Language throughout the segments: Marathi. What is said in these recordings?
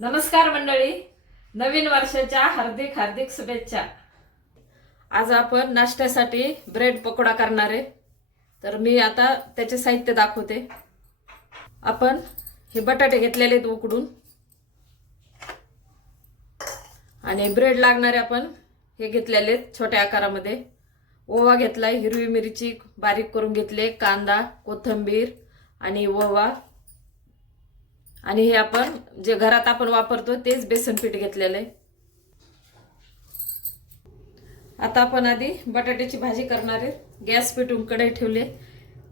नमस्कार मंडळी. नवीन वर्षाच्या हार्दिक हार्दिक शुभेच्छा. आज आपण नाश्त्यासाठी ब्रेड पकोडा करणार आहे. तर मी आता त्याचे साहित्य दाखवते. आपण हे बटाटे घेतलेले आहेत उकडून. आणि ब्रेड लागणारे आपण हे घेतलेले आहेत छोट्या आकारामध्ये. ओवा घेतला हिरवी मिरची बारीक करून घेतले कांदा कोथिंबीर आणि ओवा. आणि हे आपण जे घरात आपण वापरतो तेच बेसन पीठ घेतलेलं आहे. आता आपण आधी बटाट्याची भाजी करणार आहे. गॅस पेटून कढई ठेवले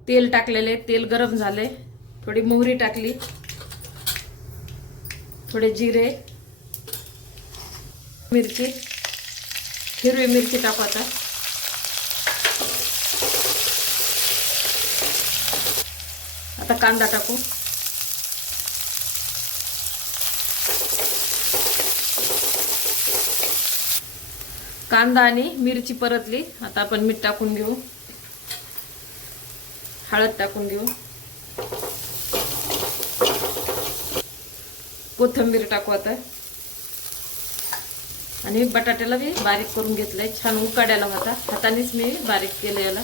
तेल टाकलेले तेल गरम झाले थोडी मोहरी टाकली. थोडे जिरे. मिरची. हिरवी मिरची टाकू आता. आता कांदा टाकू. कांदा आणि मिरची परतली. आता आपण मीठ टाकून घेऊ. हळद टाकून घेऊ. कोथिंबीर टाकू आता. आणि बटाट्याला मी बारीक करून घेतलंय. छान उकाड्याला होता हातानेच मी बारीक केलं याला.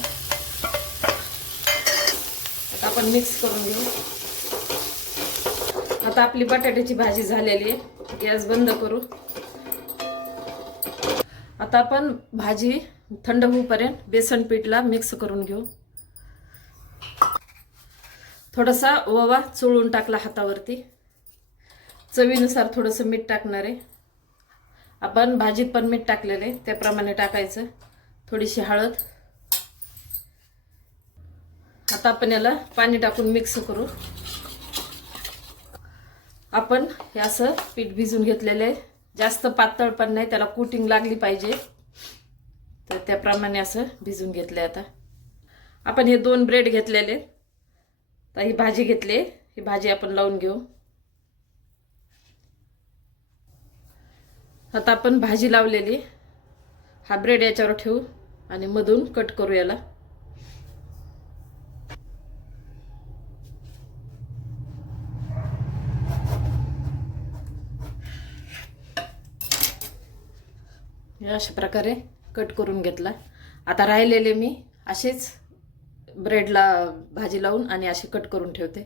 आता आपण मिक्स करून घेऊ. आता आपली बटाट्याची भाजी झालेली आहे. गॅस बंद करू. आता आपण भाजी थंड होईपर्यंत बेसन पीठला मिक्स करून घेऊ. थोडासा ओवा चोळून टाकला हातावरती. चवीनुसार थोडंसं मीठ टाकणार आहे. आपण भाजीत पण मीठ टाकलेले त्याप्रमाणे टाकायचं. थोडीशी हळद. आता आपण याला पाणी टाकून मिक्स करू. आपण हे असं पीठ भिजून घेतलेलं आहे. जास्त पातळ पण नाही त्याला कोटिंग लागली पाहिजे. तर त्याप्रमाणे असं भिजून घेतलं आता. आपण हे दोन ब्रेड घेतलेले. तर ही भाजी घेतली ही भाजी आपण लावून घेऊ. आता आपण भाजी लावलेली. हा ब्रेड याच्यावर ठेवू आणि मधून कट करू याला. अशा प्रकारे कट करून घेतला. आता राहिलेले मी असेच ब्रेडला भाजी लावून आणि असे कट करून ठेवते.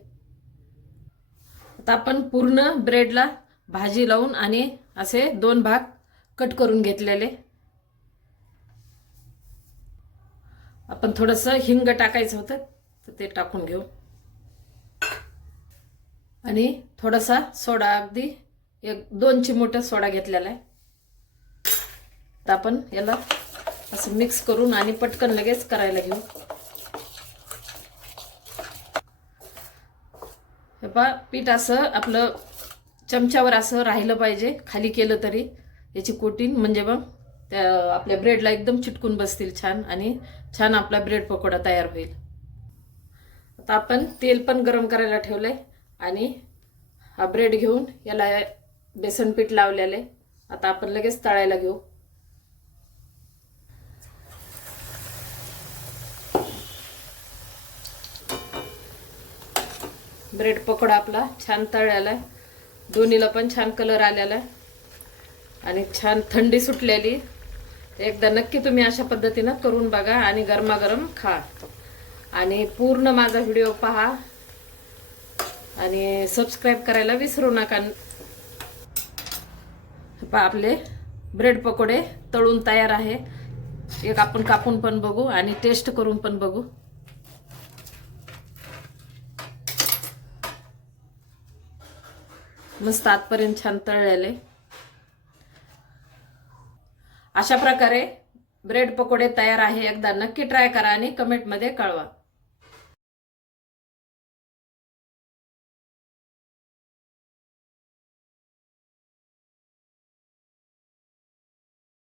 आता आपण पूर्ण ब्रेडला भाजी लावून आणि असे दोन भाग कट करून घेतलेले. आपण थोडंसं हिंग टाकायचं होतं तर ते टाकून घेऊ. आणि थोडासा सोडा अगदी एक दोन चिमूट सोडा घेतलेला आहे. तर आपण याला असं मिक्स करून आणि पटकन लगेच करायला घेऊ. हे पा पीठ असं आपलं चमच्यावर असं राहिलं पाहिजे खाली केलं तरी. याची कोटिंग म्हणजे मग त्या आपल्या ब्रेडला एकदम चिटकून बसतील छान आणि छान आपला ब्रेड पकोडा तयार होईल. आता आपण तेल पण गरम करायला ठेवलंय आणि हा ब्रेड घेऊन याला बेसन पीठ लावलेलं आहे. आता आपण लगेच तळायला घेऊ. ब्रेड पकोडा आपला छान तळलेला आहे. दोन्हीला पण छान कलर आलेला आहे. आणि छान थंडी सुटलेली. एकदा नक्की तुम्ही अशा पद्धतीनं करून बघा आणि गरमागरम खा. आणि पूर्ण माझा व्हिडिओ पहा. आणि सबस्क्राईब करायला विसरू नका. पहा आपले ब्रेड पकोडे तळून तयार आहे. एक आपण कापून पण बघू आणि टेस्ट करून पण बघू. मस्त आतपर्यंत छान तळलेले. अशा प्रकारे ब्रेड पकोडे तयार आहे. एकदा नक्की ट्राय करा आणि कमेंटमध्ये कळवा.